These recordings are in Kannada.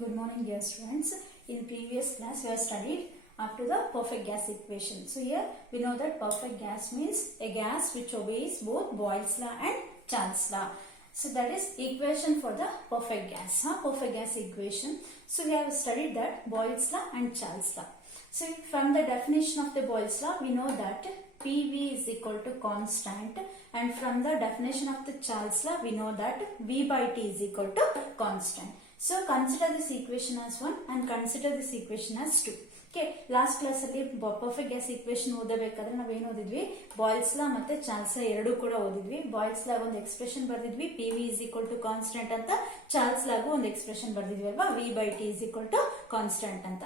Good morning, dear students. In previous class, we have studied up to the perfect gas equation. So here we know that perfect gas means a gas which obeys both Boyle's law and Charles' law. So that is equation for the perfect gas. Perfect gas equation. So we have studied that Boyle's law and Charles' law. So from the definition of the Boyle's law, we know that PV is equal to constant, and from the definition of the Charles' law, we know that V by T is equal to constant. So consider this equation as 1 and consider this equation as 2. Okay, last class ಅಲ್ಲಿ ಪರ್ಫೆಕ್ಟ್ ಗ್ಯಾಸ್ ಈಕ್ವೇಶನ್ ಓದಬೇಕಾದ್ರೆ ನಾವೇನು ಓದಿದ್ವಿ, ಬಾಯ್ಲ್ಸ್ ಲಾ ಮತ್ತೆ ಚಾರ್ಲ್ಸ್ ಲಾ ಎರಡೂ ಕೂಡ ಓದಿದ್ವಿ. ಬಾಯ್ಲ್ಸ್ ಲಾಗ ಒಂದು ಎಕ್ಸ್ಪ್ರೆಷನ್ ಬರ್ದಿದ್ವಿ, P V is equal to constant ಅಂತ. ಚಾರ್ಲ್ಸ್ ಲಾಗೂ ಒಂದು ಎಕ್ಸ್ಪ್ರೆಷನ್ ಬರ್ದಿದ್ವಿ ಅಲ್ವಾ, V by T is equal to constant ಅಂತ.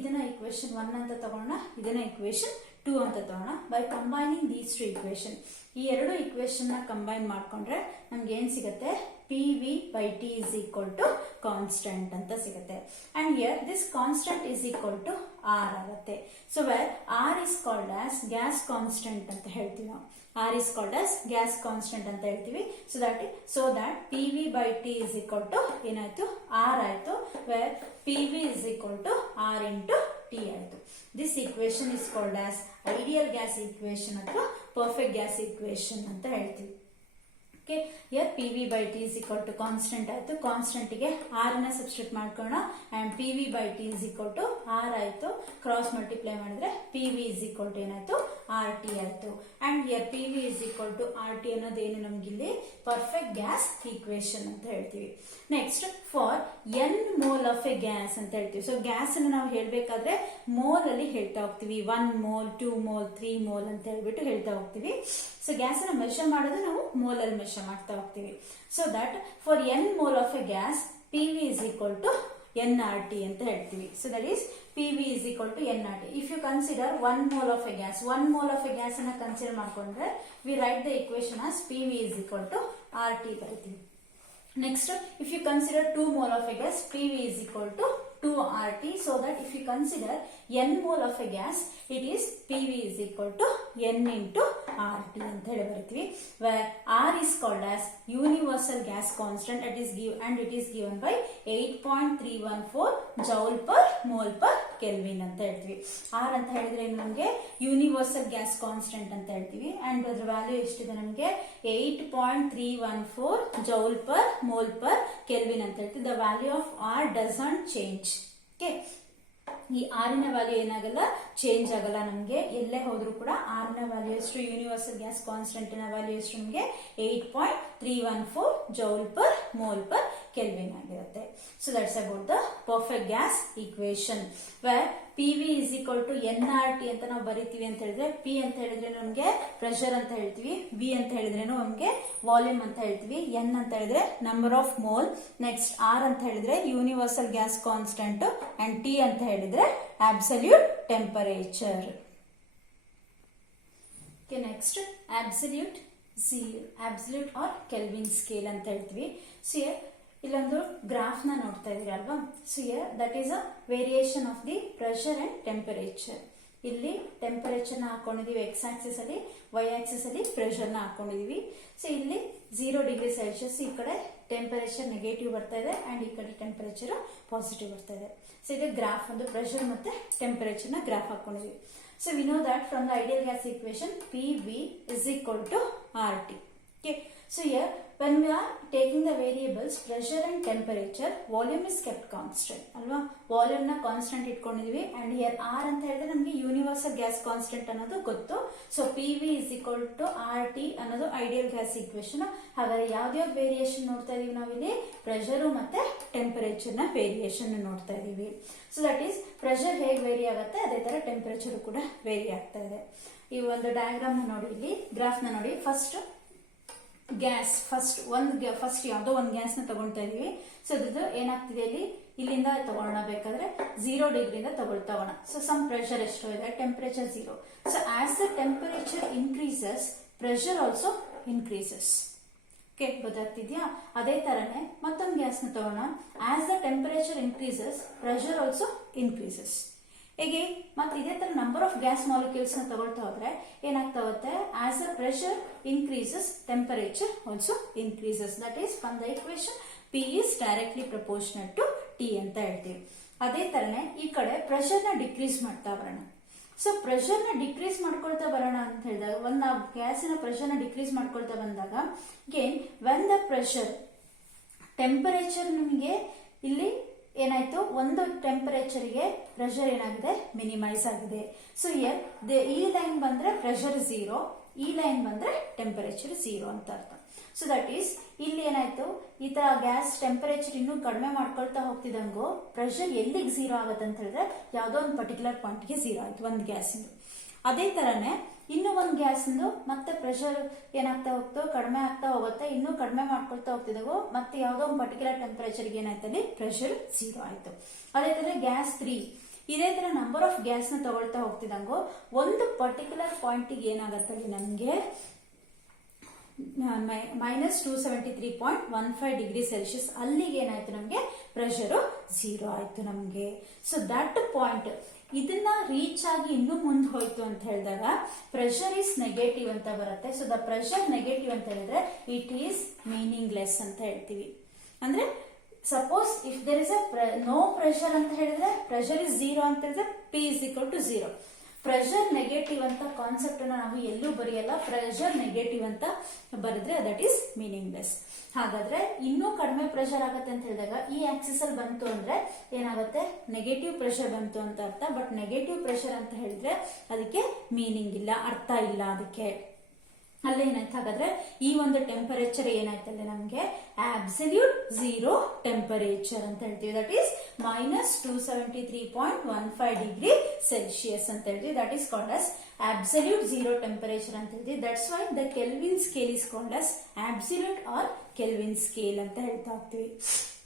ಇದನ್ನ ಇಕ್ವೇಶನ್ 1 ಅಂತ ತಗೋಣ, ಇದನ್ನ ಇಕ್ವೇಶನ್ 2 ಅಂತ ತಗೋಣ. By combining these two equation, ಈ ಎರಡು ಇಕ್ವೇಶನ್ ನ ಕಂಬೈನ್ ಮಾಡ್ಕೊಂಡ್ರೆ ನಮ್ಗೆ ಏನ್ ಸಿಗುತ್ತೆ, P V by T is equal to constant ಅಂತ ಸಿಗುತ್ತೆ. And here this constant is equal to R ಆಗುತ್ತೆ. So where R is called as gas constant ಅಂತ ಹೇಳ್ತೀವಿ ನಾವು. R is called as gas constant ಅಂತ ಹೇಳ್ತೀವಿ. So that P V by T is equal to ಏನಾಯ್ತು, ಆರ್ ಆಯ್ತು. Where P V is equal to R into T ಆಯ್ತು. This equation is called as ideal gas equation ಅಥವಾ ಪರ್ಫೆಕ್ಟ್ ಗ್ಯಾಸ್ ಈಕ್ವೇಶನ್ ಅಂತ ಹೇಳ್ತೀವಿ. Okay, here PV by T is equal to constant ಆಯ್ತು. ಕಾನ್ಸ್ಟೆಂಟ್ ಗೆ R ನ ಸಬ್ಸ್ಟಿಟ್ಯೂಟ್ ಮಾಡ್ಕೋಣ and PV by T is equal to R ಆಯ್ತು. ಕ್ರಾಸ್ ಮಲ್ಟಿಪ್ಲೈ ಮಾಡಿದ್ರೆ PV is equal to ಏನಾಯ್ತು, RT ಆಯ್ತು. and here PV is equal to RT ಅನ್ನೋದು ಏನು ನಮಗಿಲ್ಲಿ ಪರ್ಫೆಕ್ಟ್ ಗ್ಯಾಸ್ ಈಕ್ವೇಶನ್ ಅಂತ ಹೇಳ್ತೀವಿ. Next for n mole of A gas ಅಂತ ಹೇಳ್ತೀವಿ. ಸೊ ಗ್ಯಾಸ್ ಅನ್ನು ನಾವು ಹೇಳ್ಬೇಕಾದ್ರೆ ಮೋಲ್ ಅಲ್ಲಿ ಹೇಳ್ತಾ ಹೋಗ್ತೀವಿ. 1 ಮೋಲ್ 2 ಮೋಲ್ 3 ಮೋಲ್ ಅಂತ ಹೇಳ್ಬಿಟ್ಟು ಹೇಳ್ತಾ ಹೋಗ್ತೀವಿ. ಸೊ ಗ್ಯಾಸ್ ಅನ್ನು ಮೆಷರ್ ಮಾಡೋದು ನಾವು ಮೋಲ್ ಅಲ್ಲಿ ಮೆಷರ್ ಮಾಡ್ತಾ ಹೋಗ್ತೀವಿ. So that for n mole of A gas PV is equal to nRT ಅಂತ ಹೇಳ್ತೀವಿ. So that is PV is equal to nRT. If you consider 1 mole of a gas, 1 mole of a gas ಅನ್ನ ಕನ್ಸಿಡರ್ ಮಾಡ್ಕೊಂಡ್ರೆ we write the equation as PV is equal to RT ಬರೀತೀವಿ. Next, if you consider 2 mole of a gas, PV is equal to 2RT. So that if you consider n mole of a gas, it is PV is equal to n into RT ಅಂತ ಹೇಳಿ ಬರೀತೀವಿ. Where R is called as universal gas constant, and it is given by 8.314 joule per mole per Kelvin ಅಂತ ಹೇಳ್ತೀವಿ. R ಅಂತ ಹೇಳಿದ್ರೆ ನಮಗೆ ಯೂನಿವರ್ಸಲ್ ಗ್ಯಾಸ್ ಕಾನ್ಸ್ಟೆಂಟ್ ಅಂತ ಹೇಳ್ತೀವಿ. ಅಂಡ್ ಅದ್ರ ವ್ಯಾಲ್ಯೂ ಎಷ್ಟಿದೆ ನಮಗೆ 8.314 joule per mole per Kelvin ಅಂತ ಹೇಳ್ತೀವಿ. The value of R doesn't change. Okay, ಈ ಆರ್ ನ ವ್ಯಾಲ್ಯೂ ಏನಾಗಲ್ಲ, ಚೇಂಜ್ ಆಗಲ್ಲ. ನಮಗೆ ಎಲ್ಲೇ ಹೋದ್ರೂ ಕೂಡ ಆರ್ ನ ವ್ಯಾಲ್ಯೂ ಎಷ್ಟು, ಯೂನಿವರ್ಸಲ್ ಗ್ಯಾಸ್ ಕಾನ್ಸ್ಟೆಂಟ್ ನ ವ್ಯಾಲ್ಯೂ ಎಷ್ಟು ನಮಗೆ 8.314 joule per mole per kelvin ಆಗಿರುತ್ತೆ. So that's about the perfect gas equation. Where PV is equal to nRT ಅಂತ ನಾವು ಬರೀತೀವಿ ಅಂತ ಹೇಳಿದ್ರೆ, P ಅಂತ ಹೇಳಿದ್ರೆ ನಮಗೆ ಪ್ರೆಷರ್ ಅಂತ ಹೇಳ್ತೀವಿ, V ಅಂತ ಹೇಳಿದ್ರೆ ನಮಗೆ ವಾಲ್ಯೂಮ್ ಅಂತ ಹೇಳ್ತೀವಿ, N ಅಂತ ಹೇಳಿದ್ರೆ number of mole, next R ಅಂತ ಹೇಳಿದ್ರೆ universal gas constant, and T ಅಂತ ಹೇಳಿದ್ರೆ absolute temperature. Next absolute or Kelvin scale ಅಂತ ಹೇಳ್ತೀವಿ. ಸೊ ಇಲ್ಲೊಂದು ಗ್ರಾಫ್ ನ ನೋಡ್ತಾ ಇದೀರ ಅಲ್ವಾ. So here that is a variation of the pressure and temperature. ಇಲ್ಲಿ ಟೆಂಪರೇಚರ್ ನ ಹಾಕೊಂಡಿದೀವಿ ಎಕ್ಸ್ ಆಕ್ಸಿಸ್ ಅಲ್ಲಿ, ವೈ ಆಕ್ಸಿಸ್ ಅಲ್ಲಿ ಪ್ರೆಷರ್ ನ ಹಾಕೊಂಡಿದೀವಿ. ಸೊ ಇಲ್ಲಿ 0 ಡಿಗ್ರಿ ಸೆಲ್ಸಿಯಸ್ ಈ ಕಡೆ ಟೆಂಪರೇಚರ್ ನೆಗೆಟಿವ್ ಬರ್ತಾ ಇದೆ, ಅಂಡ್ ಈ ಕಡೆ ಟೆಂಪರೇಚರ್ ಪಾಸಿಟಿವ್ ಬರ್ತಾ ಇದೆ. ಸೊ ಇದು ಗ್ರಾಫ್, ಒಂದು ಪ್ರೆಷರ್ ಮತ್ತೆ ಟೆಂಪರೇಚರ್ ನ ಗ್ರಾಫ್ ಹಾಕೊಂಡಿದೀವಿ. So we know that from the ideal gas equation PV is equal to RT. Okay, so here when we are taking the variables pressure and temperature, volume is kept constant ಅಲ್ವಾ. ವಾಲ್ಯೂಮ್ ನ ಕಾನ್ಸ್ಟೆಂಟ್ ಇಟ್ಕೊಂಡಿದೀವಿ. ಅಂಡ್ ಹಿಯರ್ ಆರ್ ಅಂತ ಹೇಳಿದ್ರೆ ನಮಗೆ ಯೂನಿವರ್ಸಲ್ ಗ್ಯಾಸ್ ಕಾನ್ಸ್ಟೆಂಟ್ ಅನ್ನೋದು ಗೊತ್ತು. So PV is equal to RT ಅನ್ನೋದು ಐಡಿಯಲ್ ಗ್ಯಾಸ್ ಈಕ್ವೇಶನ್. ಹಾಗಾದ್ರೆ ಯಾವ್ದಾವ್ದು ವೇರಿಯೇಷನ್ ನೋಡ್ತಾ ಇದೀವಿ ನಾವಿಲ್ಲಿ, ಪ್ರೆಷರ್ ಮತ್ತೆ ಟೆಂಪರೇಚರ್ ನ ವೇರಿಯೇಷನ್ ನೋಡ್ತಾ ಇದೀವಿ. ಸೊ ದಟ್ ಈಸ್ ಪ್ರೆಷರ್ ಹೇಗೆ ವೇರಿ ಆಗುತ್ತೆ ಅದೇ ತರ ಟೆಂಪರೇಚರ್ ಕೂಡ ವೇರಿ ಆಗ್ತಾ ಇದೆ. ಈ ಒಂದು ಡಯಾಗ್ರಾಮ್ ನ ನೋಡಿ, ಇಲ್ಲಿ ಗ್ರಾಫ್ ನ ನೋಡಿ. ಫಸ್ಟ್ ಗ್ಯಾಸ್, ಫಸ್ಟ್ ಯಾವ್ದೋ ಒಂದು ಗ್ಯಾಸ್ ನ ತಗೊಳ್ತಾ ಇದೀವಿ. ಸೊ ಅದ್ರದ್ದು ಏನಾಗ್ತಿದೆ, ಇಲ್ಲಿಂದ ತಗೊಳ್ಳೋಣ, ಬೇಕಾದ್ರೆ 0 ಡಿಗ್ರಿಯಿಂದ ತಗೊಳ್ಳೋಣ. ಸೊ ಸಮ್ ಪ್ರೆಷರ್ ಎಷ್ಟು ಇದೆ, temperature 0. So as the temperature increases, pressure also increases. Okay, ಗೊತ್ತಾಗ್ತಿದ್ಯಾ? ಅದೇ ತರನೇ ಮತ್ತೊಂದು ಗ್ಯಾಸ್ ನ ತಗೋಣ. As the temperature increases, pressure also increases. ಹೇಗೆ ಮತ್ತೆ ಇದೇ ತರ ನಂಬರ್ ಆಫ್ ಗ್ಯಾಸ್ ಮಾಲಿಕ್ಯೂಲ್ಸ್ ನ ತಗೊಳ್ತಾ ಹೋದ್ರೆ ಏನಾಗ್ತಾ ಹೋಗುತ್ತೆ, as the pressure increases temperature also increases. That is from the equation P is directly proportional to T ಅಂತ ಹೇಳ್ತೀವಿ. ಅದೇ ತರನೇ ಈ ಕಡೆ ಪ್ರೆಷರ್ ನ ಡಿಕ್ರೀಸ್ ಮಾಡ್ತಾ ಬರೋಣ. ಸೊ ಪ್ರೆಷರ್ ನ ಡಿಕ್ರೀಸ್ ಮಾಡ್ಕೊಳ್ತಾ ಬರೋಣ ಅಂತ ಹೇಳಿದಾಗ ಒಂದು ನಾವು ಗ್ಯಾಸಿನ ಪ್ರೆಷರ್ ನ ಡಿಕ್ರೀಸ್ ಮಾಡ್ಕೊಳ್ತಾ ಬಂದಾಗ again when the pressure temperature ನಿಮಗೆ ಇಲ್ಲಿ ಏನಾಯ್ತು, ಒಂದು ಟೆಂಪರೇಚರ್ಗೆ ಪ್ರೆಷರ್ ಏನಾಗಿದೆ, ಮಿನಿಮೈಸ್ ಆಗಿದೆ. ಸೊ ಈ ಲೈನ್ ಬಂದ್ರೆ ಪ್ರೆಷರ್ 0, ಈ ಲೈನ್ ಬಂದ್ರೆ ಟೆಂಪರೇಚರ್ 0 ಅಂತ ಅರ್ಥ. ಸೊ ದಟ್ ಈಸ್ ಇಲ್ಲಿ ಏನಾಯ್ತು, ಈ ತರ ಗ್ಯಾಸ್ ಟೆಂಪರೇಚರ್ ಇನ್ನೂ ಕಡಿಮೆ ಮಾಡ್ಕೊಳ್ತಾ ಹೋಗ್ತಿದಂಗು ಪ್ರೆಷರ್ ಎಲ್ಲಿಗೆ 0 ಆಗುತ್ತೆ ಅಂತ ಹೇಳಿದ್ರೆ ಯಾವ್ದೋ ಒಂದು ಪರ್ಟಿಕ್ಯುಲರ್ ಪಾಯಿಂಟ್ಗೆ 0 ಆಯ್ತು ಒಂದು ಗ್ಯಾಸಿಂದು. ಅದೇ ತರನೇ ಇನ್ನು ಒಂದು ಗ್ಯಾಸಿಂದು ಮತ್ತೆ ಪ್ರೆಷರ್ ಏನಾಗ್ತಾ ಹೋಗ್ತೋ ಕಡಿಮೆ ಆಗ್ತಾ ಹೋಗುತ್ತೆ, ಇನ್ನೂ ಕಡಿಮೆ ಮಾಡ್ಕೊಳ್ತಾ ಹೋಗ್ತಿದಾಗೋ ಮತ್ತೆ ಯಾವ್ದೋ ಒಂದು ಪರ್ಟಿಕ್ಯುಲರ್ ಟೆಂಪರೇಚರ್ಗೆ ಏನಾಯ್ತು ಅಲ್ಲಿ ಪ್ರೆಷರ್ 0 ಆಯ್ತು. ಅದೇ ತರ ಗ್ಯಾಸ್ 3 ಇದೇ ತರ ನಂಬರ್ ಆಫ್ ಗ್ಯಾಸ್ ನ ತಗೊಳ್ತಾ ಹೋಗ್ತಿದಂಗೋ ಒಂದು ಪರ್ಟಿಕ್ಯುಲರ್ ಪಾಯಿಂಟಿಗೆ ಏನಾಗತ್ತೆ ಅಲ್ಲಿ ನಮ್ಗೆ -273.15 ಡಿಗ್ರಿ ಸೆಲ್ಸಿಯಸ್ ಅಲ್ಲಿಗೆ ಏನಾಯ್ತು ನಮ್ಗೆ ಪ್ರೆಷರ್ 0 ಆಯ್ತು ನಮ್ಗೆ. ಸೊ ದಟ್ ಪಾಯಿಂಟ್ ಇದನ್ನ ರೀಚ್ ಆಗಿ ಇನ್ನೂ ಮುಂದೆ ಹೋಯ್ತು ಅಂತ ಹೇಳಿದಾಗ ಪ್ರೆಷರ್ ಇಸ್ ನೆಗೆಟಿವ್ ಅಂತ ಬರುತ್ತೆ. ಸೊ ದ ಪ್ರೆಷರ್ ನೆಗೆಟಿವ್ ಅಂತ ಹೇಳಿದ್ರೆ ಇಟ್ ಈಸ್ ಮೀನಿಂಗ್ಲೆಸ್ ಅಂತ ಹೇಳ್ತೀವಿ. ಅಂದ್ರೆ suppose if there is no pressure ಅಂತ ಹೇಳಿದ್ರೆ ಪ್ರೆಷರ್ ಇಸ್ 0 ಅಂತ ಹೇಳಿದ್ರೆ P is equal to 0. Pressure negative ಅಂತ ಕಾನ್ಸೆಪ್ಟ್ ನಾವು ಎಲ್ಲೂ ಬರೆಯಲ್ಲ, ಪ್ರೆಷರ್ ನೆಗೆಟಿವ್ ಅಂತ ಬರೆದ್ರೆ ದಟ್ ಈಸ್ ಮೀನಿಂಗ್ಲೆಸ್. ಹಾಗಾದ್ರೆ ಇನ್ನೂ ಕಡಿಮೆ ಪ್ರೆಷರ್ ಆಗತ್ತೆ ಅಂತ ಹೇಳಿದಾಗ ಈ ಆಕ್ಸಿಸ್ ಅಲ್ಲಿ ಬಂತು ಅಂದ್ರೆ ಏನಾಗುತ್ತೆ, ನೆಗೆಟಿವ್ ಪ್ರೆಷರ್ ಬಂತು ಅಂತ ಅರ್ಥ. ಬಟ್ ನೆಗೆಟಿವ್ ಪ್ರೆಷರ್ ಅಂತ ಹೇಳಿದ್ರೆ ಅದಕ್ಕೆ ಮೀನಿಂಗ್ ಇಲ್ಲ, ಅರ್ಥ ಇಲ್ಲ ಅದಕ್ಕೆ. ಅಲ್ಲೇನಾಯ್ತು ಹಾಗಾದ್ರೆ ಈ ಒಂದು ಟೆಂಪರೇಚರ್ ಏನಾಯ್ತಲ್ಲ ನಮ್ಗೆ ಅಬ್ಸಲ್ಯೂಟ್ 0 ಟೆಂಪರೇಚರ್ ಅಂತ ಹೇಳ್ತೀವಿ. ದಟ್ ಈಸ್ -273.15 ಡಿಗ್ರಿ ಸೆಲ್ಸಿಯಸ್ ಅಂತ ಹೇಳ್ತೀವಿ. That is called as absolute 0 temperature ಅಂತ ಹೇಳ್ತೀವಿ. That's why the Kelvin scale is called as absolute or Kelvin scale ಅಂತ ಹೇಳ್ತಾ ಹೋಗ್ತೀವಿ.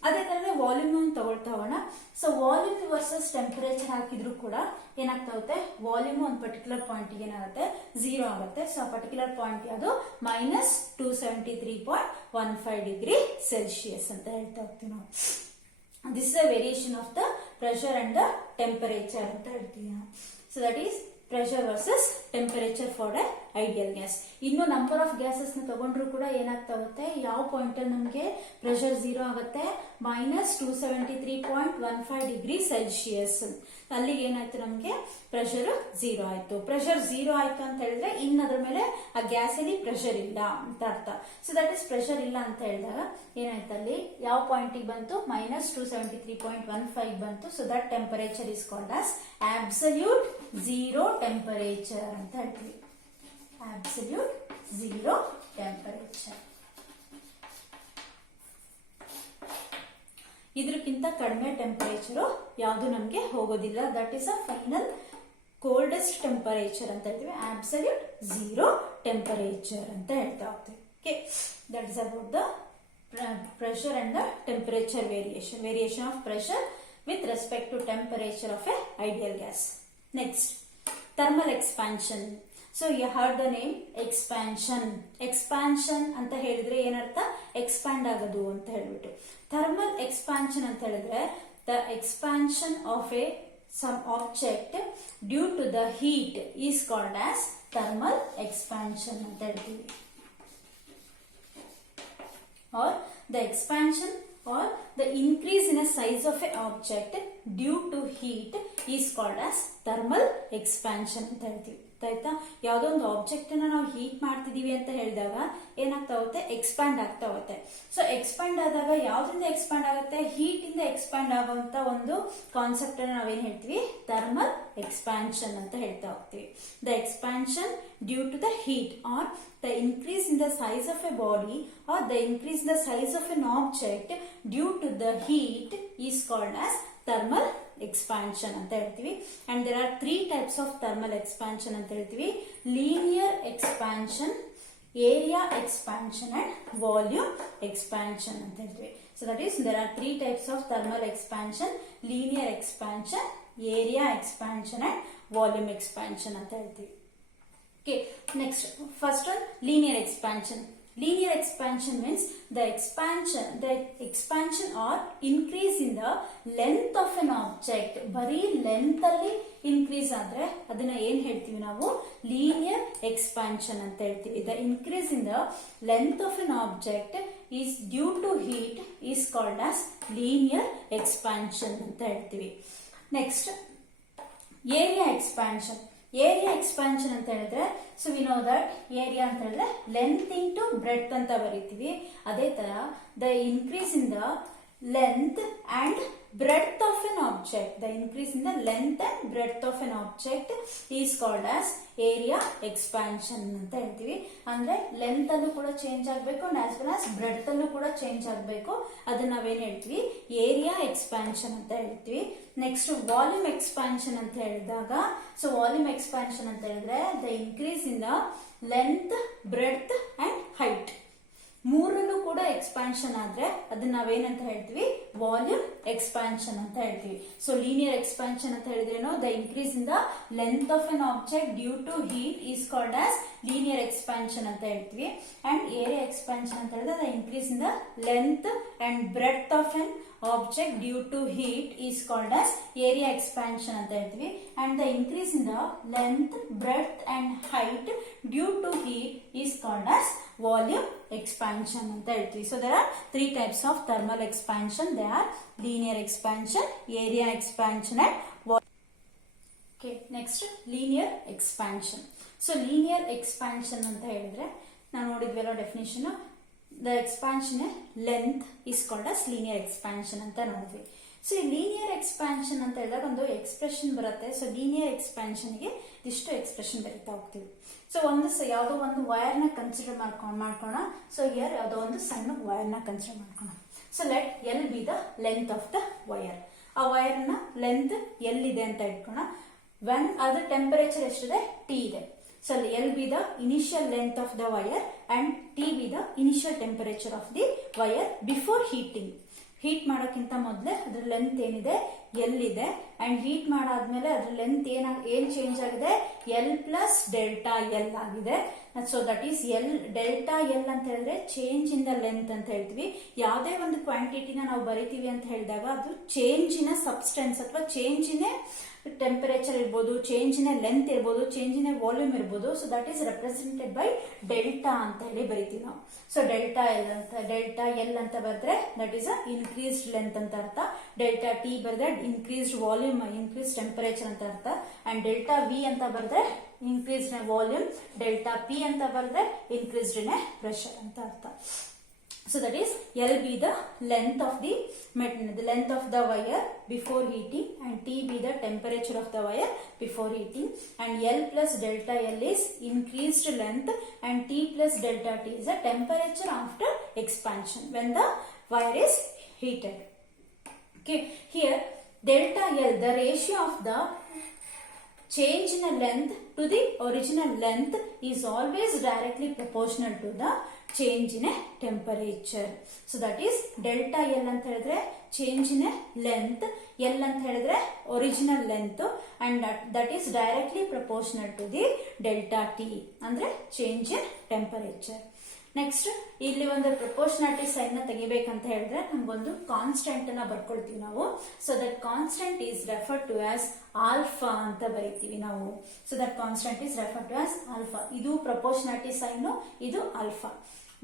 ಅದೇ ತರ ವಾಲ್ಯೂಮ್ ತಗೊಳ್ತಾ ಹೋಗೋಣ. ಸೊ ವಾಲ್ಯೂಮ್ ವರ್ಸಸ್ ಟೆಂಪರೇಚರ್ ಹಾಕಿದ್ರು ಕೂಡ ಏನಾಗ್ತಾ ಹೋಗುತ್ತೆ, ವಾಲ್ಯೂಮ್ ಒಂದು ಪರ್ಟಿಕ್ಯುಲರ್ ಪಾಯಿಂಟ್ ಏನಾಗುತ್ತೆ 0 ಆಗುತ್ತೆ. ಸೊ ಆ ಪರ್ಟಿಕ್ಯುಲರ್ ಪಾಯಿಂಟ್ ಯಾವುದು -273.15 ಡಿಗ್ರಿ ಸೆಲ್ಸಿಯಸ್ ಅಂತ ಹೇಳ್ತಾ ಹೋಗ್ತೀವಿ ನಾವು. This is a variation of the pressure and the temperature ಅಂತ ಹೇಳ್ತೀವಿ ನಾವು. So that is pressure versus temperature for A ideal gas. ಇನ್ನು ನಂಬರ್ ಆಫ್ ಗ್ಯಾಸಸ್ ನ ತಗೊಂಡ್ರು ಕೂಡ ಏನಾಗ್ತಾ ಹೋಗುತ್ತೆ, ಯಾವ ಪಾಯಿಂಟ್ ಅಲ್ಲಿ ನಮಗೆ ಪ್ರೆಷರ್ 0 ಆಗುತ್ತೆ, -273.15 ಡಿಗ್ರಿ ಸೆಲ್ಸಿಯಸ್ ಅಲ್ಲಿಗೆ ಏನಾಯ್ತು ನಮ್ಗೆ ಪ್ರೆಷರ್ 0 ಆಯ್ತು. ಪ್ರೆಷರ್ 0 ಆಯ್ತು ಅಂತ ಹೇಳಿದ್ರೆ ಇನ್ ಅದ್ರ ಮೇಲೆ ಆ ಗ್ಯಾಸ್ ಅಲ್ಲಿ ಪ್ರೆಷರ್ ಇಲ್ಲ ಅಂತ ಅರ್ಥ. ಸೊ ದಟ್ ಇಸ್ ಪ್ರೆಷರ್ ಇಲ್ಲ ಅಂತ ಹೇಳಿದಾಗ ಏನಾಯ್ತು ಅಲ್ಲಿ ಯಾವ ಪಾಯಿಂಟ್ ಬಂತು, -273.15 ಬಂತು. So that temperature is called as absolute 0 temperature ಅಂತ ಹೇಳ್ತೀವಿ. absolute 0 temperature. ಇದಕ್ಕಿಂತ ಕಡಿಮೆ ಟೆಂಪರೇಚರ್ ಯಾವುದು ನಮಗೆ ಹೋಗೋದಿಲ್ಲ. That is a final coldest temperature ಅಂತ ಹೇಳ್ತೀವಿ. absolute 0 ಟೆಂಪರೇಚರ್ ಅಂತ ಹೇಳ್ತಾ ಹೋಗ್ತೀವಿ. Okay, that is about the pressure and the temperature variation of pressure with respect to temperature of a ideal gas. Next, thermal expansion. So you heard the name expansion. Expansion ಅಂತ ಹೇಳಿದ್ರೆ ಏನರ್ಥ, ಎಕ್ಸ್ಪ್ಯಾಂಡ್ ಆಗೋದು ಅಂತ ಹೇಳ್ಬಿಟ್ಟು. ಥರ್ಮಲ್ ಎಕ್ಸ್ಪಾನ್ಷನ್ ಅಂತ ಹೇಳಿದ್ರೆ the expansion of a some object due to the heat is called as thermal expansion ಅಂತ ಹೇಳ್ತೀವಿ. Or the expansion or the increase in a size of an object due to heat is called as thermal expansion ಅಂತ ಹೇಳ್ತೀವಿ. ಆಯ್ತಾ, ಯಾವ್ದೋ ಒಂದು ಆಬ್ಜೆಕ್ಟ್ ನಾವು ಹೀಟ್ ಮಾಡ್ತಿದೀವಿ ಅಂತ ಹೇಳಿದಾಗ ಏನಾಗ್ತಾ ಹೋಗುತ್ತೆ, ಎಕ್ಸ್ಪ್ಯಾಂಡ್ ಆಗ್ತಾ ಹೋಗುತ್ತೆ. ಸೊ ಎಕ್ಸ್ಪ್ಯಾಂಡ್ ಆದಾಗ ಯಾವ್ದ್ರಿಂದ ಎಕ್ಸ್ಪ್ಯಾಂಡ್ ಆಗುತ್ತೆ, ಹೀಟ್ ಇಂದ ಎಕ್ಸ್ಪ್ಯಾಂಡ್ ಆಗುವಂತ ಒಂದು ಕಾನ್ಸೆಪ್ಟ್ ಅನ್ನ ನಾವೇನ್ ಹೇಳ್ತೀವಿ, ಥರ್ಮಲ್ ಎಕ್ಸ್ಪಾನ್ಷನ್ ಅಂತ ಹೇಳ್ತಾ ಹೋಗ್ತೀವಿ. The expansion due to the heat or the increase in the size of a body or the increase in the size of an object due to the heat is called as thermal expansion ಅಂತ ಹೇಳ್ತೀವಿ. and there are 3 types of thermal expansion ಅಂತ ಹೇಳ್ತೀವಿ. linear expansion, area expansion and volume expansion ಅಂತ ಹೇಳ್ತೀವಿ. so that is there are 3 types of thermal expansion: linear expansion, area expansion and volume expansion ಅಂತ ಹೇಳ್ತೀವಿ. Okay, next, first one, linear expansion. Linear expansion means the expansion or increase in the length of an object. ಬರೀ ಲೆಂತ್ ಅಲ್ಲಿ ಇನ್ಕ್ರೀಸ್ ಆದ್ರೆ ಅದನ್ನ ಏನ್ ಹೇಳ್ತೀವಿ ನಾವು, ಲೀನಿಯರ್ ಎಕ್ಸ್ಪಾನ್ಷನ್ ಅಂತ ಹೇಳ್ತೀವಿ. the increase in the length of an object is due to heat is called as linear expansion ಅಂತ ಹೇಳ್ತೀವಿ. Next area expansion. Area expansion ಅಂತ ಹೇಳಿದ್ರೆ so we know that area ಅಂತ ಹೇಳಿದ್ರೆ ಲೆಂತ್ ಇಂಟು ಬ್ರೆಡ್ತ್ ಅಂತ ಬರೀತೀವಿ. ಅದೇ ತರ the increase in the length and breadth of an object, the increase in the length and breadth of an object is called as area expansion ಅಂತ ಹೇಳ್ತೀವಿ. ಅಂದ್ರೆ ಲೆಂತ್ ಅಲ್ಲೂ ಕೂಡ ಚೇಂಜ್ ಆಗಬೇಕು and as well as breadth ಅಲ್ಲೂ ಕೂಡ ಚೇಂಜ್ ಆಗಬೇಕು, ಅದನ್ನ ನಾವೇನ್ ಹೇಳ್ತೀವಿ ಏರಿಯಾ ಎಕ್ಸ್ಪಾನ್ಷನ್ ಅಂತ ಹೇಳ್ತೀವಿ. ನೆಕ್ಸ್ಟ್ ವಾಲ್ಯೂಮ್ ಎಕ್ಸ್ಪಾನ್ಷನ್ ಅಂತ ಹೇಳಿದಾಗ ಸೊ ವಾಲ್ಯೂಮ್ ಎಕ್ಸ್ಪಾನ್ಷನ್ ಅಂತ ಹೇಳಿದ್ರೆ the increase in the length breadth and height, ಮೂರಲ್ಲೂ ಕೂಡ ಎಕ್ಸ್ಪಾನ್ಷನ್ ಆದ್ರೆ ಅದನ್ನ ನಾವೇನಂತ ಹೇಳ್ತೀವಿ ವಾಲ್ಯೂಮ್ ಎಕ್ಸ್ಪಾನ್ಷನ್ ಅಂತ ಹೇಳ್ತೀವಿ. ಸೊ ಲೀನಿಯರ್ ಎಕ್ಸ್ಪಾನ್ಷನ್ ಅಂತ ಹೇಳಿದ್ರೇನು the increase in the length of an object due to heat is called as linear expansion ಅಂತ ಹೇಳ್ತೀವಿ. ಅಂಡ್ ಏರಿಯಾ ಎಕ್ಸ್ಪಾನ್ಷನ್ ಅಂತ ಹೇಳಿದ್ರೆ the increase in the length and breadth of an object due to heat is called as area expansion ಅಂತ ಹೇಳ್ತೀವಿ. and the increase in the length, breadth and height due to heat is called as volume expansion ಅಂತ ಹೇಳ್ತೀವಿ. so there are three types of thermal expansion. They are linear expansion, area expansion and okay. next linear expansion. so linear expansion ಅಂತ ಹೇಳಿದ್ರೆ ನಾವು ನೋಡಿದ್ವಲ್ಲ definition, the expansion length is called as linear expansion ಅಂತ ನೋಡಿದ್ವಿ. ಸೊ ಈ ಲೀನಿಯರ್ ಎಕ್ಸ್ಪಾನ್ಷನ್ ಅಂತ ಹೇಳಿದಾಗ ಒಂದು ಎಕ್ಸ್ಪ್ರೆಷನ್ ಬರುತ್ತೆ. ಸೊ ಲೀನಿಯರ್ ಎಕ್ಸ್ಪಾನ್ಷನ್ ಗೆ ಇಷ್ಟು ಎಕ್ಸ್ಪ್ರೆಷನ್ ಬರೀತಾ ಹೋಗ್ತೀವಿ. ಸೊ ಒಂದು ಯಾವುದೋ ಒಂದು ವೈರ್ ನ ಕನ್ಸಿಡರ್ ಮಾಡ್ಕೋಣ. ಸೊ ಹಿಯರ್ ಯಾವುದೋ ಒಂದು ಸಣ್ಣ ವೈರ್ ನ ಕನ್ಸಿಡರ್ ಮಾಡ್ಕೋಣ. So let L be the length of the wire. ಆ ವೈರ್ ನ ಲೆಂತ್ ಎಲ್ ಇದೆ ಅಂತ ಇಟ್ಕೋಣ. ವೆನ್ ಅದ್ರ ಟೆಂಪರೇಚರ್ ಎಷ್ಟಿದೆ ಟಿ ಇದೆ. So L be the initial length of the wire and T be the initial temperature of the wire before heating. Heat ಮಾಡೋಕ್ಕಿಂತ ಮೊದಲೇ ಅದ್ರ ಲೆಂತ್ ಏನಿದೆ ಎಲ್ ಇದೆ ಅಂಡ್ ಹೀಟ್ ಮಾಡಾದ್ಮೇಲೆ ಅದ್ರ ಲೆಂತ್ ಏನ್ ಚೇಂಜ್ ಆಗಿದೆ ಎಲ್ ಪ್ಲಸ್ ಡೆಲ್ಟಾ ಎಲ್ ಆಗಿದೆ. So that is L delta L ಅಂತ ಹೇಳಿದ್ರೆ ಚೇಂಜ್ ಇನ್ ದ ಲೆಂತ್ ಅಂತ ಹೇಳ್ತೀವಿ. ಯಾವುದೇ ಒಂದು ಕ್ವಾಂಟಿಟಿನ ನಾವು ಬರಿತೀವಿ ಅಂತ ಹೇಳಿದಾಗ ಅದು ಚೇಂಜ್ ಇನ್ ಸಬ್ಸ್ಟೆನ್ಸ್ ಅಥವಾ ಚೇಂಜ್ ಇನ್ ಟೆಂಪರೇಚರ್ ಇರ್ಬೋದು, ಚೇಂಜ್ ಇನ್ ಲೆಂತ್ ಇರ್ಬೋದು, ಚೇಂಜ್ ಇನ್ ವಾಲ್ಯೂಮ್ ಇರ್ಬೋದು. So that is represented by delta ಅಂತ ಹೇಳಿ ಬರಿತೀವಿ ನಾವು. ಸೊ ಡೆಲ್ಟಾ ಎಲ್ ಅಂತ ಬರೆದ್ರೆ ದಟ್ ಈಸ್ ಇನ್ಕ್ರೀಸ್ಡ್ ಲೆಂತ್ ಅಂತ ಅರ್ಥ. ಡೆಲ್ಟಾ ಟಿ ಬರೆದ್ರೆ ಇನ್ಕ್ರೀಸ್ಡ್ ವಾಲ್ಯೂಮ್, ಇನ್ಕ್ರೀಸ್ ಟೆಂಪರೇಚರ್ ಅಂತ ಅರ್ಥ. ಅಂಡ್ ಡೆಲ್ಟಾ ವಿ ಅಂತ ಬರೆದ್ರೆ ಇನ್ಕ್ರೀಸ್ಡ್ ವಾಲ್ಯೂಮ್, ಡೆಲ್ಟಾ ಪಿ ಅಂತ ಬರೆದ್ರೆ ಇನ್ಕ್ರೀಸ್ಡ್ ಇನ್ ಪ್ರೆಷರ್ ಅಂತ ಅರ್ಥ. So that is L be the length of the wire before heating and T be the temperature of the wire before heating and L plus delta L is increased length and T plus delta T is the temperature after expansion when the wire is heated. Okay, here delta L, the ratio of the change in a length to the original length is always directly proportional to the change in a temperature. So that is delta L ಅಂತ ಹೇಳಿದ್ರೆ change in a length, L ಅಂತ ಹೇಳಿದ್ರೆ original length and that is directly proportional to the delta T ಅಂದ್ರೆ change in temperature. ನೆಕ್ಸ್ಟ್ ಇಲ್ಲಿ ಒಂದು ಪ್ರಪೋರ್ಷನಾಲಿಟಿ ಸೈನ್ ನ ತೆಗಿಬೇಕಂತ ಹೇಳಿದ್ರೆ ನಮ್ಗೊಂದು ಕಾನ್ಸ್ಟೆಂಟ್ ನ ಬರ್ಕೊಳ್ತೀವಿ ನಾವು. So that constant is refer to as alpha ಅಂತ ಬರೀತೀವಿ ನಾವು. So that constant is refer to as alpha. ಇದು ಪ್ರಪೋರ್ಷನಾಲಿಟಿ ಸೈನ್, ಇದು alpha.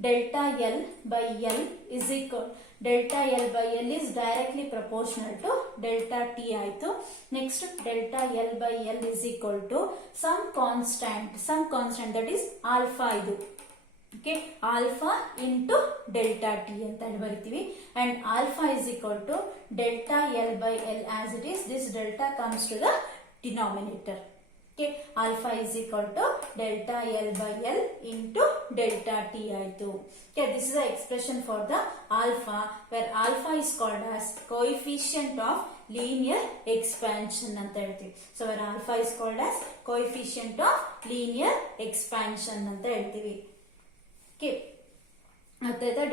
Delta L by L is equal delta L by L is directly proportional to delta T ಆಯ್ತು. Next delta L by L is equal to some constant that is alpha. ಇದು okay, alpha into delta t ಅಂತ ಬರಿತೀವಿ and alpha is equal to delta L by L as it is. This delta comes to the denominator. Okay, alpha is equal to delta L by L into delta t ಆಯ್ತು. Okay, this is the expression for the alpha where alpha is called as coefficient of linear expansion ಅಂತ ಹೇಳ್ತೀವಿ. So where alpha is called as coefficient of linear expansion ಅಂತ ಹೇಳ್ತೀವಿ.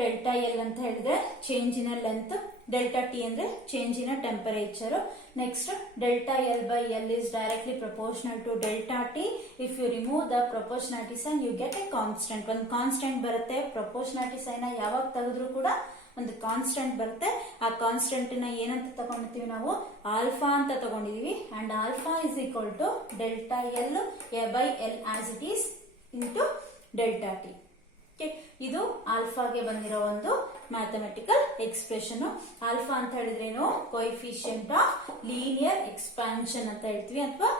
ಡೆಲ್ಟಾ ಎಲ್ ಅಂತ ಹೇಳಿದ್ರೆ change in length, delta T ಅಂದ್ರೆ change in temperature. Next delta L by L is directly proportional to delta T. If you remove the proportionality sign you get a constant. ಒಂದು ಕಾನ್ಸ್ಟೆಂಟ್ ಬರುತ್ತೆ. ಪ್ರಪೋರ್ಷನಾಲಿಟಿ ಸೈನ್ ಯಾವಾಗ ತೆಗೆದ್ರು ಕೂಡ ಒಂದು ಕಾನ್ಸ್ಟೆಂಟ್ ಬರುತ್ತೆ. ಆ ಕಾನ್ಸ್ಟೆಂಟ್ ನ ಏನಂತ ತಗೊಂಡಿದೀವಿ ನಾವು ಆಲ್ಫಾ ಅಂತ ತಗೊಂಡಿದೀವಿ and alpha is equal to delta L by L as it is into delta T. ಇದು ಆಲ್ಫಾಗೆ ಬಂದಿರೋ ಒಂದು ಮ್ಯಾಥಮೆಟಿಕಲ್ ಎಕ್ಸ್ಪ್ರೆಷನ್. ಆಲ್ಫಾ ಅಂತ ಹೇಳಿದ್ರೇನು, ಕೋಎಫಿಷಿಯಂಟ್ ಆಫ್ ಲೀನಿಯರ್ ಎಕ್ಸ್ಪಾನ್ಷನ್ ಅಂತ ಹೇಳ್ತೀವಿ, ಅಥವಾ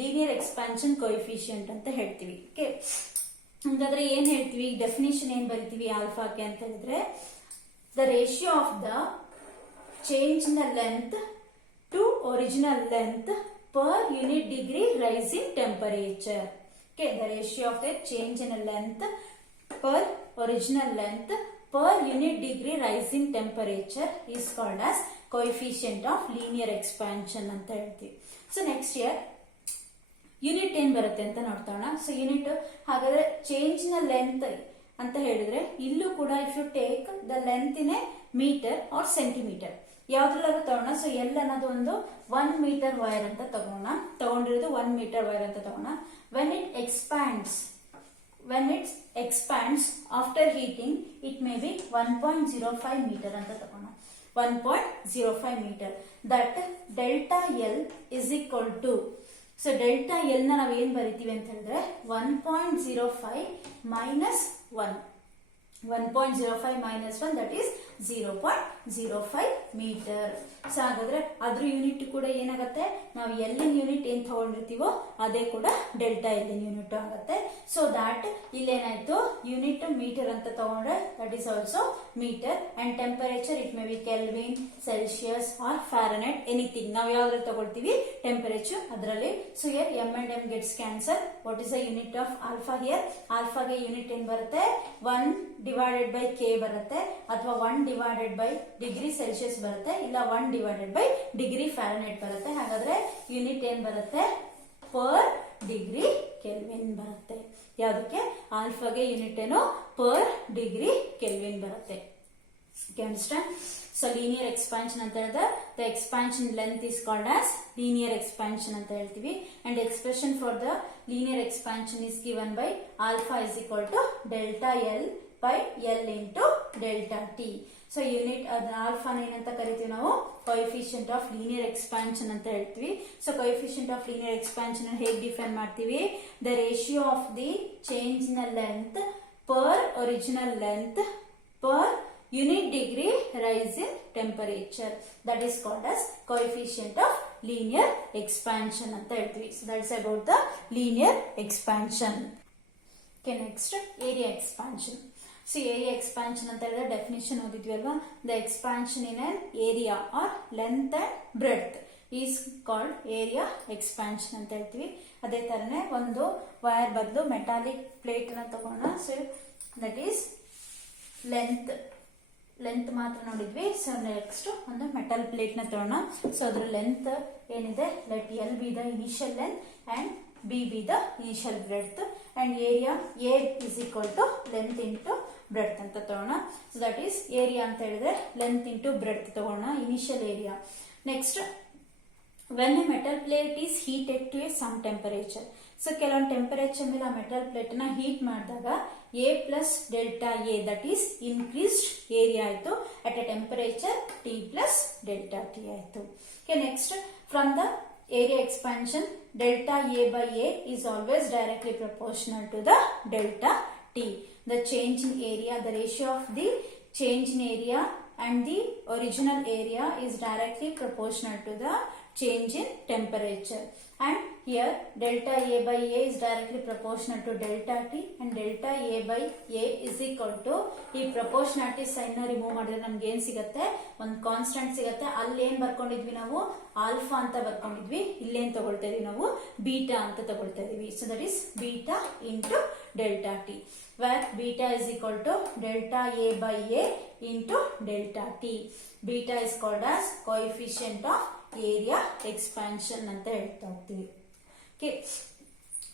ಲೀನಿಯರ್ ಎಕ್ಸ್ಪಾನ್ಷನ್ ಕೋಎಫಿಷಿಯಂಟ್ ಅಂತ ಹೇಳ್ತೀವಿ. ಓಕೆ, ಹಾಗಾದ್ರೆ ಏನ್ ಹೇಳ್ತೀವಿ, ಡೆಫಿನಿಷನ್ ಏನ್ ಬರಿತೀವಿ ಆಲ್ಫಾಗೆ ಅಂತ ಹೇಳಿದ್ರೆ, the ratio of the change in the length to original length per unit degree rise in temperature. Okay, the ratio of the change in the length per original length per unit degree rise in temperature is called as coefficient of linear expansion ಅಂತ ಹೇಳ್ತೀವಿ. So next year ಯೂನಿಟ್ ಏನ್ ಬರುತ್ತೆ ಅಂತ ನೋಡ್ತೋಣ. ಸೊ ಯೂನಿಟ್ ಹಾಗಾದ್ರೆ ಚೇಂಜ್ ನ ಲೆಂತ್ ಅಂತ ಹೇಳಿದ್ರೆ ಇಲ್ಲೂ ಕೂಡ if you take the length in a meter or centimeter ಯಾವ್ದ್ರಲ್ಲಾದ್ರೂ ತಗೋಣ. ಸೊ ಎಲ್ ಅನ್ನೋದು ಒಂದು 1 ಮೀಟರ್ ವೈರ್ ಅಂತ ತಗೊಂಡಿರೋದು 1 ಮೀಟರ್ ವೈರ್ ಅಂತ ತಗೋಣ. when it expands after heating it may be 1.05 meter ಅಂತ ತಗೋಣ. 1.05 meter. that delta L is equal to, so delta L ನ ನಾವ್ ಏನ್ ಬರಿತೀವಿ ಅಂತ ಹೇಳಿದ್ರೆ 1.05 minus 1. 1.05 minus 1 that is 0.05 meter. So ಹಾಗಾದ್ರೆ ಅದ್ರ ಯೂನಿಟ್ ಕೂಡ ಏನಾಗುತ್ತೆ, ನಾವು ಎಲ್ಲಿನ ಯೂನಿಟ್ ಏನ್ ತಗೊಂಡಿರ್ತೀವೋ ಅದೇ ಕೂಡ ಡೆಲ್ಟಾ ಎಲ್ಲಿನ ಯೂನಿಟ್ ಆಗುತ್ತೆ. ಸೊ ದಾಟ್ ಇಲ್ಲೇನಾಯ್ತು, ಯೂನಿಟ್ ಮೀಟರ್ ಅಂತ ತಗೊಂಡ್ರೆ that is also meter. And temperature it may be kelvin, celsius or fahrenheit, anything ನಾವು ಯಾವ್ದ್ರಲ್ಲಿ ತಗೊಳ್ತೀವಿ ಟೆಂಪರೇಚರ್ ಅದರಲ್ಲಿ. So here M and M gets cancel. What is the unit of alpha here? ಆಲ್ಫಾಗೆ ಯೂನಿಟ್ ಏನ್ ಬರುತ್ತೆ, 1 divided by k ಬರುತ್ತೆ, ಅಥವಾ 1 divided by ಡಿಗ್ರಿ ಸೆಲ್ಸಿಯಸ್ ಬರುತ್ತೆ, ಇಲ್ಲ 1 divided by ಡಿಗ್ರಿ ಫ್ಯಾರನೈಟ್ ಬರುತ್ತೆ. ಹಾಗಾದ್ರೆ ಯೂನಿಟ್ ಏನ್ ಬರುತ್ತೆ, ಪರ್ ಡಿಗ್ರಿ ಕೆಲ್ವಿನ್ ಬರುತ್ತೆ. ಯಾವ್ದಕ್ಕೆ? ಆಲ್ಫಾಗೆ ಯೂನಿಟ್ ಏನು, ಪರ್ ಡಿಗ್ರಿ ಕೆಲ್ವಿನ್ ಬರುತ್ತೆ. ಅಂಡರ್ಸ್ಟ್ಯಾಂಡ್? ಸೊ ಲೀನಿಯರ್ ಎಕ್ಸ್ಪಾನ್ಷನ್ ಅಂತ ಹೇಳಿದ್ರೆ the expansion length is called as linear expansion ಅಂತ ಹೇಳ್ತೀವಿ. And expression for the linear expansion is given by alpha is equal to delta L by L into delta T. So unit ಆಲ್ಫಾನ ಏನಂತ ಕರಿತೀವಿ ನಾವು, ಕೋಎಫಿಷಿಯಂಟ್ ಆಫ್ ಲೀನಿಯರ್ ಎಕ್ಸ್ಪಾನ್ಷನ್ ಅಂತ ಹೇಳ್ತೀವಿ. So coefficient of linear expansion ಹೇಗೆ ಡಿಫೈನ್ ಮಾಡ್ತೀವಿ, the ratio of the change ನ length per original length per unit degree rise in temperature, that is called as coefficient of linear expansion ಅಂತ ಹೇಳ್ತೀವಿ. So that's about the linear expansion. Okay, next area expansion. So area expansion ಅಂತ ಹೇಳಿದ್ರೆ ಡೆಫಿನಿಷನ್ ಓದಿದ್ವಿ ಅಲ್ವಾ, the expansion in an area or length and breadth is called area expansion ಅಂತ ಹೇಳ್ತೀವಿ. ಅದೇ ತರನೇ ಒಂದು ವೈರ್ ಬದಲು ಮೆಟಾಲಿಕ್ ಪ್ಲೇಟ್ ನ ತಗೋಣ. ಸೊ ದಟ್ ಈಸ್ ಲೆಂತ್ ಮಾತ್ರ ನೋಡಿದ್ವಿ. ಸೊ ನೆಕ್ಸ್ಟ್ ಒಂದು ಮೆಟಲ್ ಪ್ಲೇಟ್ ನ ತಗೋಣ. ಸೊ ಅದ್ರ ಲೆಂತ್ ಏನಿದೆ, let L be the initial length and B be the initial breadth, and area A is equal to length into breadth ಅಂತ ತಗೋಣ. ಸೊ ದಟ್ ಈಸ್ ಏರಿಯಾ ಅಂತ ಹೇಳಿದ್ರೆ ಲೆಂತ್ ಇಂಟು ಬ್ರೆಡ್ತ್ ತಗೋಣ, initial area. Next, when a metal plate is heated to a some temperature. So ಕೆಲವೊಂದು ಟೆಂಪರೇಚರ್ ಮೇಲೆ ಆ ಮೆಟಲ್ ಪ್ಲೇಟ್ ನ ಹೀಟ್ ಮಾಡಿದಾಗ A plus delta A that is increased area ಆಯ್ತು, at a temperature T plus delta T ಆಯ್ತು. Next, from the area expansion delta A by A is always directly proportional to the delta T. The change in area, the ratio of the change in area and the original area is directly proportional to the change in temperature. And here delta A by A is directly proportional to delta T, and delta A by A is equal to, ಈ ಪ್ರಪೋರ್ಷನಾಲಿಟಿ ಸೈನ್ ನ ರಿಮೂವ್ ಮಾಡಿದ್ರೆ ನಮ್ಗೆ ಏನ್ ಸಿಗುತ್ತೆ, ಒಂದು ಕಾನ್ಸ್ಟೆಂಟ್ ಸಿಗುತ್ತೆ. ಅಲ್ಲಿ ಏನ್ ಬರ್ಕೊಂಡಿದ್ವಿ ನಾವು, ಆಲ್ಫಾ ಅಂತ ಬರ್ಕೊಂಡಿದ್ವಿ. ಇಲ್ಲೇನ್ ತಗೊಳ್ತಾ ಇದೀವಿ ನಾವು, ಬೀಟಾ ಅಂತ ತಗೊಳ್ತಾ ಇದೀವಿ. So that is beta into delta T, where beta is equal to delta A by A into delta T. Beta is called as coefficient of area expansion ಅಂತ ಹೇಳ್ತಾ ಹೋಗ್ತೀವಿ. ಓಕೆ,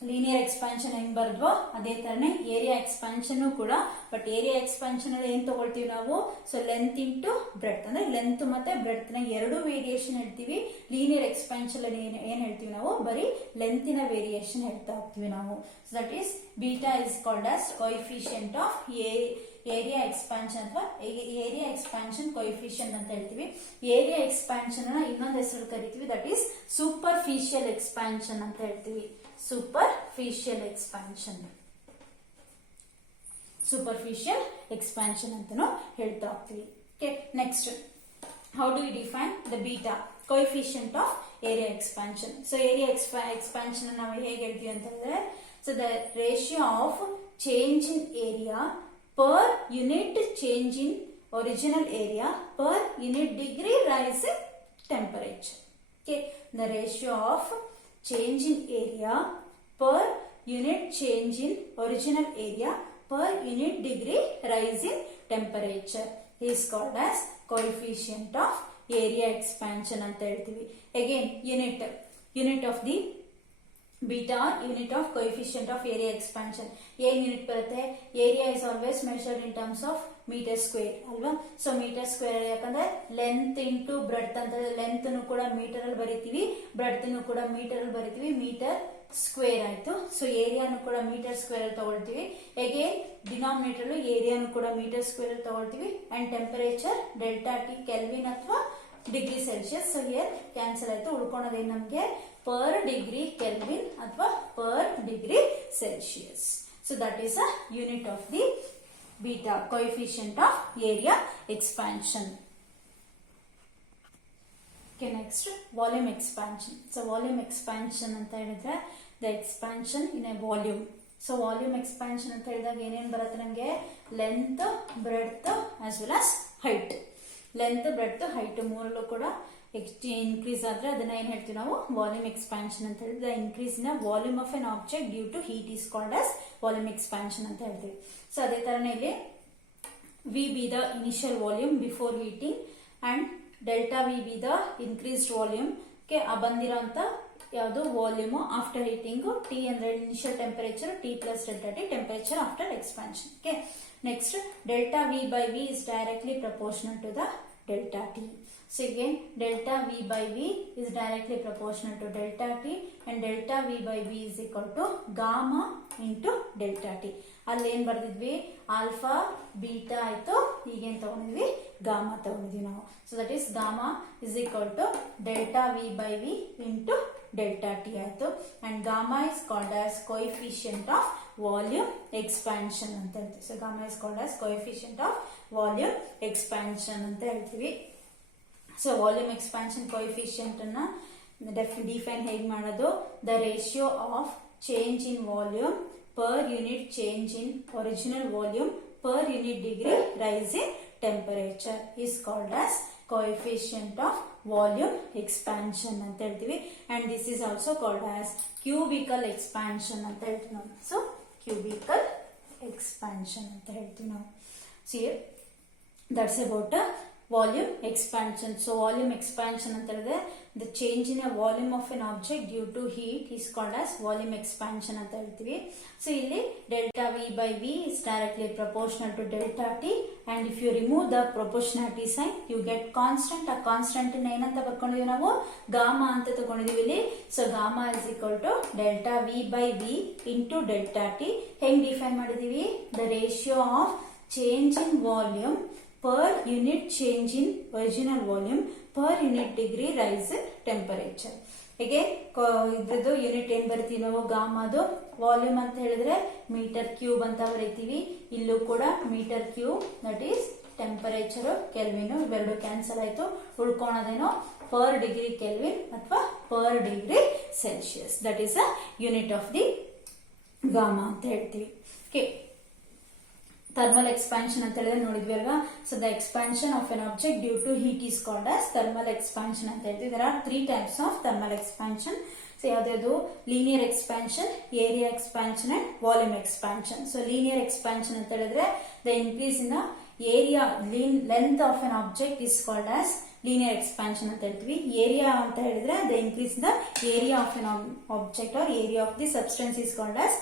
ಲೀನಿಯರ್ ಎಕ್ಸ್ಪಾನ್ಷನ್ ಹೆಂಗ್ ಬರೆದ್ವೋ ಅದೇ ತರನೇ ಏರಿಯಾ ಎಕ್ಸ್ಪಾನ್ಷನ್ ಕೂಡ. ಬಟ್ ಏರಿಯಾ ಎಕ್ಸ್ಪಾನ್ಷನ್ ಅಲ್ಲಿ ಏನ್ ತಗೊಳ್ತೀವಿ ನಾವು, ಸೊ ಲೆಂತ್ ಇಂಟು ಬ್ರೆಡ್ತ್, ಅಂದ್ರೆ ಲೆಂತ್ ಮತ್ತೆ ಬ್ರೆಡ್ತ್ ನ ಎರಡು ವೇರಿಯೇಷನ್ ಹೇಳ್ತೀವಿ. ಲೀನಿಯರ್ ಎಕ್ಸ್ಪಾನ್ಷನ್ ಅಲ್ಲಿ ಏನ್ ಹೇಳ್ತೀವಿ ನಾವು, ಬರೀ ಲೆಂತಿನ ವೇರಿಯೇಷನ್ ಹೇಳ್ತಾ ಹೋಗ್ತೀವಿ ನಾವು. So that is beta is called as coefficient of area expansion ಅಥವಾ ಏರಿಯಾ ಎಕ್ಸ್ಪಾನ್ಷನ್ ಕೋಎಫಿಷಿಯಂಟ್ ಅಂತ ಹೇಳ್ತೀವಿ. ಏರಿಯಾ ಎಕ್ಸ್ಪಾನ್ಷನ್ ಇನ್ನೊಂದು ಹೆಸರು ಕರಿತೀವಿ, ದಟ್ ಈಸ್ ಸೂಪರ್ಫಿಷಿಯಲ್ ಎಕ್ಸ್ಪಾನ್ಷನ್ ಅಂತ ಹೇಳ್ತೀವಿ. Superficial expansion. ಸೂಪರ್ಫಿಷಿಯಲ್ ಎಕ್ಸ್ಪಾನ್ಷನ್ ಅಂತಾನು ಹೇಳ್ತಾ ಹೋಗ್ತೀವಿ. Okay, next how do we define the beta coefficient of area expansion? So area expansion ನಾವು ಹೇಗೆ ಹೇಳ್ತೀವಿ ಅಂತಂದ್ರೆ, so the ratio of change in area per unit change in original area per unit degree rise in temperature. Okay, the ratio of change in area per unit change in original area per unit degree rise in temperature is called as coefficient of area expansion ಅಂತ ಹೇಳ್ತೀವಿ. Again, unit of the beta or unit of coefficient of area expansion. ಏನ್ ಯೂನಿಟ್ ಬರುತ್ತೆ? Area is always measured in terms of meter square ಅಲ್ವಾ? ಸೊ ಮೀಟರ್ ಸ್ಕ್ವೇರ್ ಯಾಕಂದ್ರೆ ಲೆಂತ್ ಇಂಟು ಬ್ರೆಡ್ತ್ ಅಂತ, ಲೆಂತ್ ಕೂಡ ಮೀಟರ್ ಅಲ್ಲಿ ಬರಿತೀವಿ, ಬ್ರೆಡ್ತ್ ಕೂಡ ಮೀಟರ್ ಅಲ್ಲಿ ಬರಿತೀವಿ, ಮೀಟರ್ ಸ್ಕ್ವೇರ್ ಆಯ್ತು. ಸೊ ಏರಿಯಾನು ಕೂಡ ಮೀಟರ್ ಸ್ಕ್ವೇರ್ ಅಲ್ಲಿ ತಗೊಳ್ತೀವಿ. ಅಗೇನ್ ಡಿನಾಮಿನೇಟರ್ ಏರಿಯಾನು ಕೂಡ ಮೀಟರ್ ಸ್ಕ್ವೇರ್ ಅಲ್ಲಿ ತಗೊಳ್ತೀವಿ. And temperature delta T kelvin ಅಥವಾ degree celsius. So here cancel ಆಯ್ತು, ಉಳ್ಕೊಳೋದೇನು ನಮ್ಗೆ ಪರ್ ಡಿಗ್ರಿ ಕೆಲ್ವಿನ್ ಅಥವಾ per degree celsius. So that is a unit of the beta coefficient of area expansion. Okay, next volume expansion. So volume expansion ಅಂತ ಹೇಳಿದ್ರೆ the expansion in a volume. So volume expansion ಅಂತ ಹೇಳಿದಾಗ ಏನೇನು ಬರುತ್ತೆ ನಮಗೆ? Length, breadth as well as height. Length, breadth, height ಮೂರಲ್ಲೂ ಕೂಡ ಇನ್ಕ್ರೀಸ್ ಆದ್ರೆ ಅದನ್ನ ಏನ್ ಹೇಳ್ತೀವಿ ನಾವು? ವಾಲ್ಯೂಮ್ ಎಕ್ಸ್ಪಾನ್ಷನ್ ಅಂತ ಹೇಳಿದ್ರೆ the increase in volume of an object due to heat is called as volume expansion ಅಂತ ಹೇಳ್ತೀವಿ. ಸೊ ಅದೇ ತರನೇ ಇಲ್ಲಿ V be the initial volume before heating and delta V be the increased volume. ಬಂದಿರೋಂತ ಯಾವುದು ವಾಲ್ಯೂಮ್ ಆಫ್ಟರ್ ಹೀಟಿಂಗ್. ಟಿ ಅಂದ್ರೆ initial temperature, T plus delta T temperature after expansion. Okay, next delta V by V is directly proportional to the delta t. So again delta v by v is directly proportional to delta t and delta v by v is equal to gamma into delta t. ಅಲ್ಲಿ ಏನ್ ಬರ್ದಿದ್ವಿ? ಆಲ್ಫಾ ಬೀಟಾ ಆಯ್ತು, ಈಗೇನ್ ತಗೊಂಡಿದ್ವಿ? ಗಾಮಾ ತಗೊಂಡಿದ್ವಿ ನಾವು. So that is gamma is equal to delta V by V into delta T ಆಯ್ತು. And gamma is called as coefficient of volume expansion ಅಂತ ಹೇಳ್ತೀವಿ. So gamma is called as coefficient of volume expansion ಅಂತ ಹೇಳ್ತೀವಿ. ಸೊ ವಾಲ್ಯೂಮ್ ಎಕ್ಸ್ಪಾನ್ಷನ್ ಕೋಎಫಿಷಿಯಂಟ್ ಅನ್ನ ಡಿಫೈನ್ ಹೇಗೆ ಮಾಡೋದು? The ratio of change in volume per unit change in original volume per unit degree rise in temperature is called as coefficient of volume expansion ಅಂತ ಹೇಳ್ತೀವಿ. and this is also called as cubical expansion ಅಂತ ಹೇಳ್ತೀವಿ ನಾವು. so cubical expansion ಅಂತ ಹೇಳ್ತೀವಿ ನಾವು. see that's about a volume expansion. so volume expansion ಅಂತ ಹೇಳಿದ್ರೆ the change in a volume of an object due to heat is called as volume expansion ಅಂತ ಹೇಳ್ತೀವಿ. so ಇಲ್ಲಿ delta v by v is directly proportional to delta t and if you remove the proportionality sign you get constant. ಆ ಕಾನ್ಸ್ಟೆಂಟ್ ಏನಂತ ಬರ್ಕೊಂಡಿದೀವಿ ನಾವು? ಗಾಮಾ ಅಂತ ತಗೊಂಡಿದೀವಿ ಇಲ್ಲಿ. so gamma is equal to delta v by v into delta t. ಹೆಂಗ್ ಡಿಫೈನ್ ಮಾಡಿದೀವಿ? the ratio of change in volume per unit change in original volume per unit degree rise in temperature. ಹೀಗೆ ಇದ್ರದ್ದು ಯೂನಿಟ್ ಏನ್ ಬರ್ತೀವಿ ನಾವು? ಗಾಮಾದು. ವಾಲ್ಯೂಮ್ ಅಂತ ಹೇಳಿದ್ರೆ ಮೀಟರ್ ಕ್ಯೂಬ್ ಅಂತ ಬರೀತೀವಿ. ಇಲ್ಲೂ ಕೂಡ metre cube, that is temperature kelvin. ಇವೆರಡು ಕ್ಯಾನ್ಸಲ್ ಆಯ್ತು, ಉಳ್ಕೊಳೋದೇನೋ ಪರ್ ಡಿಗ್ರಿ ಕೆಲ್ವಿನ್ ಅಥವಾ per degree Celsius. That is a unit of the gamma ಅಂತ ಹೇಳ್ತೀವಿ. ಓಕೆ, thermal expansion ಅಂತ ಹೇಳಿದ್ರೆ ನೋಡಿದ್ವಿ ಅಲ್ವಾ? so the expansion of an object due to heat is called as thermal expansion ಅಂತ ಹೇಳ್ತೀವಿ. there are 3 types of thermal expansion. so ಯಾವ್ದು? linear expansion, area expansion and volume expansion. so linear expansion ಅಂತ ಹೇಳಿದ್ರೆ the increase in the area length of an object is called as linear expansion ಅಂತ ಹೇಳ್ತೀವಿ. area ಅಂತ ಹೇಳಿದ್ರೆ the increase in the area of an object or area of the substance is called as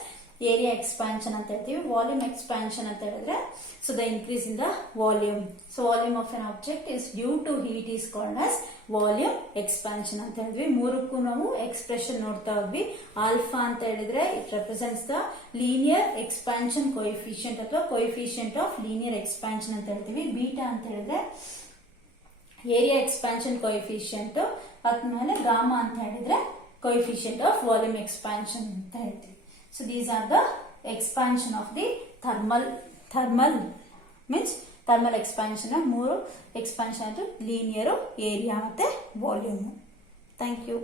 area expansion ಅಂತ ಹೇಳ್ತೀವಿ. ವಾಲ್ಯೂಮ್ ಎಕ್ಸ್ಪಾನ್ಷನ್ ಅಂತ ಹೇಳಿದ್ರೆ so the increase in the volume. So volume of an object is due to heat is called as volume expansion ಅಂತ ಹೇಳಿದ್ವಿ. ಮೂರಕ್ಕೂ ನಾವು ಎಕ್ಸ್ಪ್ರೆಷನ್ ನೋಡ್ತಾ ಹೋದ್ವಿ. ಆಲ್ಫಾ ಅಂತ ಹೇಳಿದ್ರೆ it represents the linear expansion coefficient ಅಥವಾ ಕೋಎಫಿಷಿಯಂಟ್ ಆಫ್ ಲೀನಿಯರ್ ಎಕ್ಸ್ಪಾನ್ಷನ್ ಅಂತ ಹೇಳ್ತೀವಿ. ಬೀಟಾ ಅಂತ ಹೇಳಿದ್ರೆ ಏರಿಯಾ ಎಕ್ಸ್ಪಾನ್ಷನ್ ಕೋಎಫಿಷಿಯಂಟ್. ಅದ್ಮೇಲೆ ಗಾಮಾ ಅಂತ ಹೇಳಿದ್ರೆ ಕೋಎಫಿಷಿಯಂಟ್ ಆಫ್ ವಾಲ್ಯೂಮ್ ಎಕ್ಸ್ಪಾನ್ಷನ್ ಅಂತ ಹೇಳ್ತೀವಿ. So these are the expansion of the thermal thermal means thermal expansion ಮೂರು ಎಕ್ಸ್ಪಾನ್ಷನ್ ಲೀನಿಯರು, ಏರಿಯಾ ಮತ್ತು ವಾಲ್ಯೂಮು. Thank you.